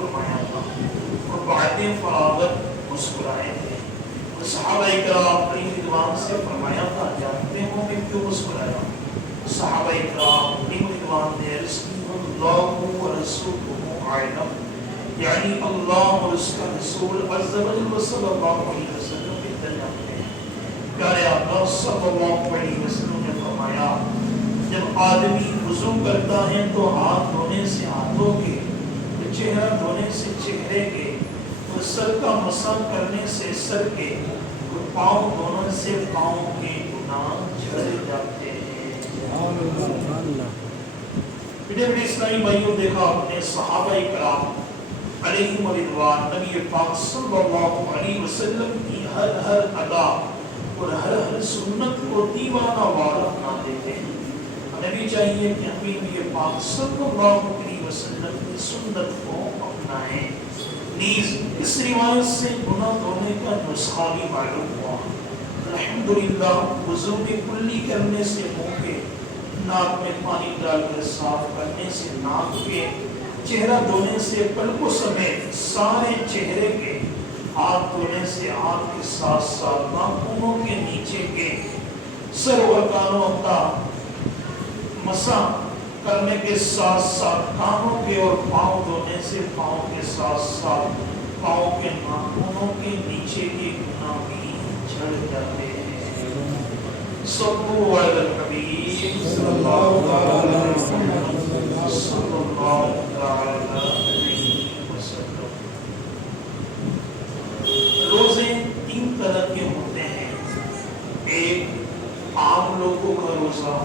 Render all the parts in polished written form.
فرمایا تھا اور بعد فراغت مسکرائے تھے. اور صحابہ کرام علیہ رضوان سے فرمایا تھا جانتے ہو کہ کیوں مسکرایا؟ صحابہ کرام علیہ رضوان نے عرض کی اللہ و رسولہ اعلم، یعنی اللہ اور اس کا رسول عز و جل صلی اللہ علیہ وسلم بہتر جانتے ہیں. پیارے آقا صلی اللہ علیہ وسلم نے فرمایا جب آدمی وضو کرتا ہے تو ہاتھ دھونے سے ہاتھوں کے، چہرہ دھونے سے چہرے کے، اور سر کا مسح کرنے سے سر کے، اور پاؤں دھونے سے پاؤں کے گناہ جھڑ جاتے ہیں. میرے اسلامی بھائیوں، دیکھا آپ نے صحابہ کرام علیہم رضوان نبی پاک صلی اللہ علیہ وسلم کی ہر ادا اور ہر سنت کو دیوانہ وارہ بنا دیتے ہیں. نبی چاہیے کہ ہم نبی پاک صلی اللہ علیہ وسلم کی سنت کو اپنائیں. نیز اس روایت سے گناہ دھونے کا نسخہ بھی معلوم ہوا. الحمدللہ وضو میں کلی کرنے سے منہ کے، ناک میں پانی ڈال کر صاف کرنے سے ناک کے، چہرہ دھونے سے پلکوں سمیت سارے چہرے کے، ہاتھ دھونے سے ہاتھ کے ساتھ ساتھ ناخنوں کے نیچے کے، سر اور کانوں کا مسح کرنے کے ساتھ ساتھ کانوں کے، اور پاؤں دھونے سے پاؤں کے ساتھ ساتھ پاؤں کے ناخنوں کے نیچے کے گناہ بھی جھڑ جاتے ہیں. صلو علی الحبیب صلی اللہ علیہ وسلم صلی اللہ علیہ وسلم. روزے تین طرح کے ہوتے ہیں. ایک عام لوگوں کا روزہ،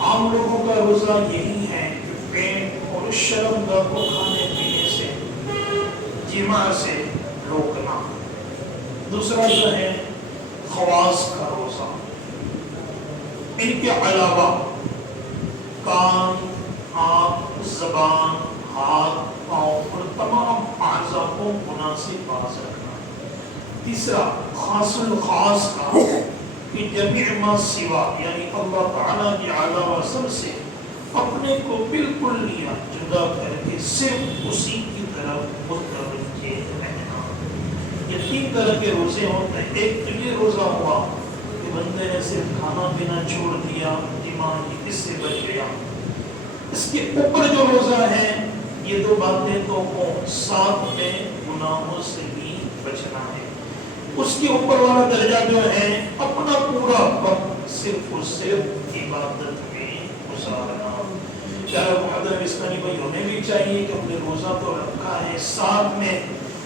عام لوگوں کا روزہ یہی ہے کہ پیٹ اور شرمگاہ کو کھانے پینے سے، جماع سے روکنا. دوسرا جو ہے خواص کا روزہ، ان کے علاوہ کان، آنکھ، زبان، ہاتھ، پاؤں اور تمام اعضاء کو گناہ سے باز رکھنا. تیسرا خاص الخاص کا کہ جمیع ما سوا، یعنی اللہ تعالیٰ کے علاوہ سب سے اپنے کو بالکل لیا جدا کر کے صرف اسی کی طرف متوجہ رہنا. یہ تین طرح کے روزے ہوتے ہیں. ایک تو یہ روزہ ہوا کہ بندے نے صرف کھانا پینا چھوڑ دیا، دماغ اس سے بچ گیا. اس کے اوپر جو روزہ ہے یہ دو باتیں تو ہوں، ساتھ میں گناہوں سے بھی بچنا ہے. اس کے اوپر والا درجہ جو ہے اپنا پورا وقت صرف اور صرف عبادت میں گزارنا. چاہے محترم اسلامی بھائیوں نے بھی چاہیے کہ اپنے روزہ تو رکھا ہے، ساتھ میں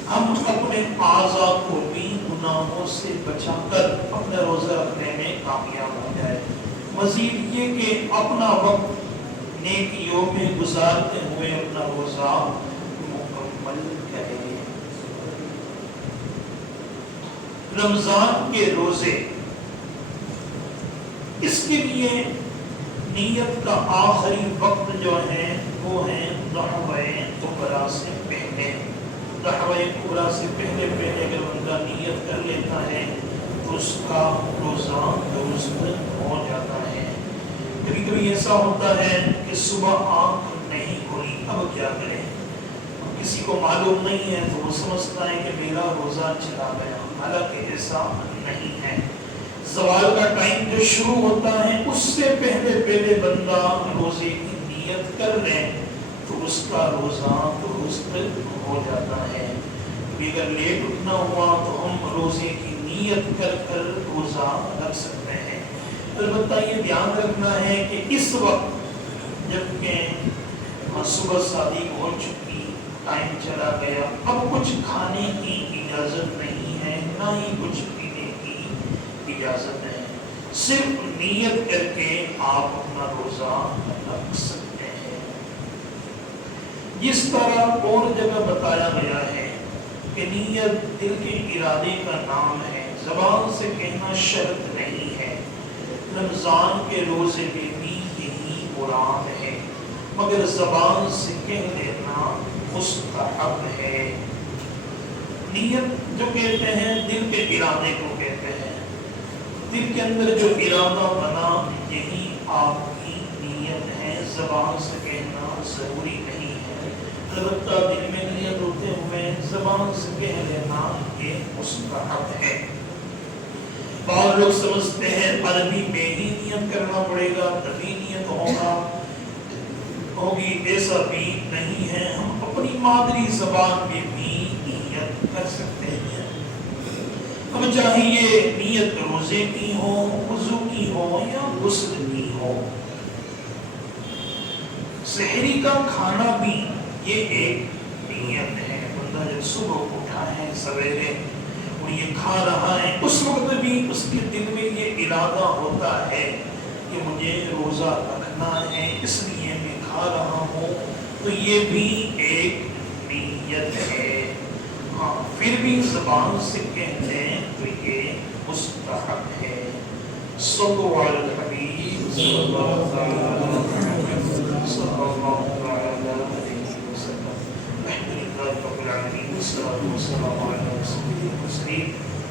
ہم اپنے اعضاء کو بھی گناہوں سے بچا کر اپنے روزہ رکھنے میں کامیاب ہو جائے. مزید یہ کہ اپنا وقت نیکیوں میں گزارتے ہوئے اپنا روزہ مکمل کرے. رمضان کے روزے، اس کے لیے نیت کا آخری وقت جو ہے وہ ہے دعوے کبریٰ سے پہلے. دعوے کبریٰ سے پہلے اگر بندہ نیت کر لیتا ہے تو اس کا روزہ درست ہو جاتا ہے. کبھی کبھی ایسا ہوتا ہے کہ صبح آنکھ نہیں کھلی، اب کیا کریں؟ کسی کو معلوم نہیں ہے تو وہ سمجھتا ہے کہ میرا روزہ چلا گیا، حالانکہ ایسا نہیں ہے. زوال کا ٹائم جو شروع ہوتا ہے اس سے پہلے بندہ روزے کی نیت کر لے تو اس کا روزہ درست ہو جاتا ہے. اگر لیٹ اٹھنا ہوا تو ہم روزے کی نیت کر کر روزہ رکھ سکتے ہیں. البتہ یہ دھیان رکھنا ہے کہ اس وقت جبکہ صبح شادی ہو چکی، ٹائم چلا گیا، اب کچھ کھانے کی اجازت نہیں ہے، نہ ہی کچھ پینے کی اجازت ہے. صرف نیت کر کے آپ اپنا روزہ رکھ سکتے ہیں. جس طرح اور جگہ بتایا گیا ہے کہ نیت دل کے ارادے کا نام ہے، زبان سے کہنا شرط نہیں ہے. رمضان کے روزے میں بھی یہی مراد ہے، مگر زبان سے کہہ لینا مستحب ہے. نیت جو کہتے ہیں دل کے ارادے کو کہتے ہیں. دل کے اندر جو ارادہ بنا یہی آپ کی نیت ہے. زبان سے کہنا ضروری نہیں ہے، البتہ دل میں نیت ہوتے ہوئے زبان سے کہہ لینا یہ مستحب ہے۔ بعض لوگ سمجھتے ہیں عربی میں ہی نیت کرنا پڑے گا تبھی نیت ہوگی، ایسا بھی نہیں ہے، ہم اپنی مادری زبان میں بھی نیت کر سکتے ہیں۔ اب چاہے یہ نیت روزے کی ہو، وضو کی ہو یا غسل کی ہو، سحری کا کھانا بھی یہ ایک نیت ہے۔ بندہ جب صبح اٹھا ہے سویرے اور یہ کھا رہا ہے، اس وقت بھی اس کے دل میں یہ ارادہ ہوتا ہے کہ مجھے روزہ رکھنا ہے، اس لیے میں کھا رہا ہوں، تو یہ بھی ایک نیت ہے۔ ہاں پھر بھی زبان سے کہتے ہیں تو یہ مستحب ہے۔ صلو علی الحبیب صلی اللہ علیہ وسلم۔ الحمدللہ رب العالمین والصلاۃ والسلام علی رسول اللہ۔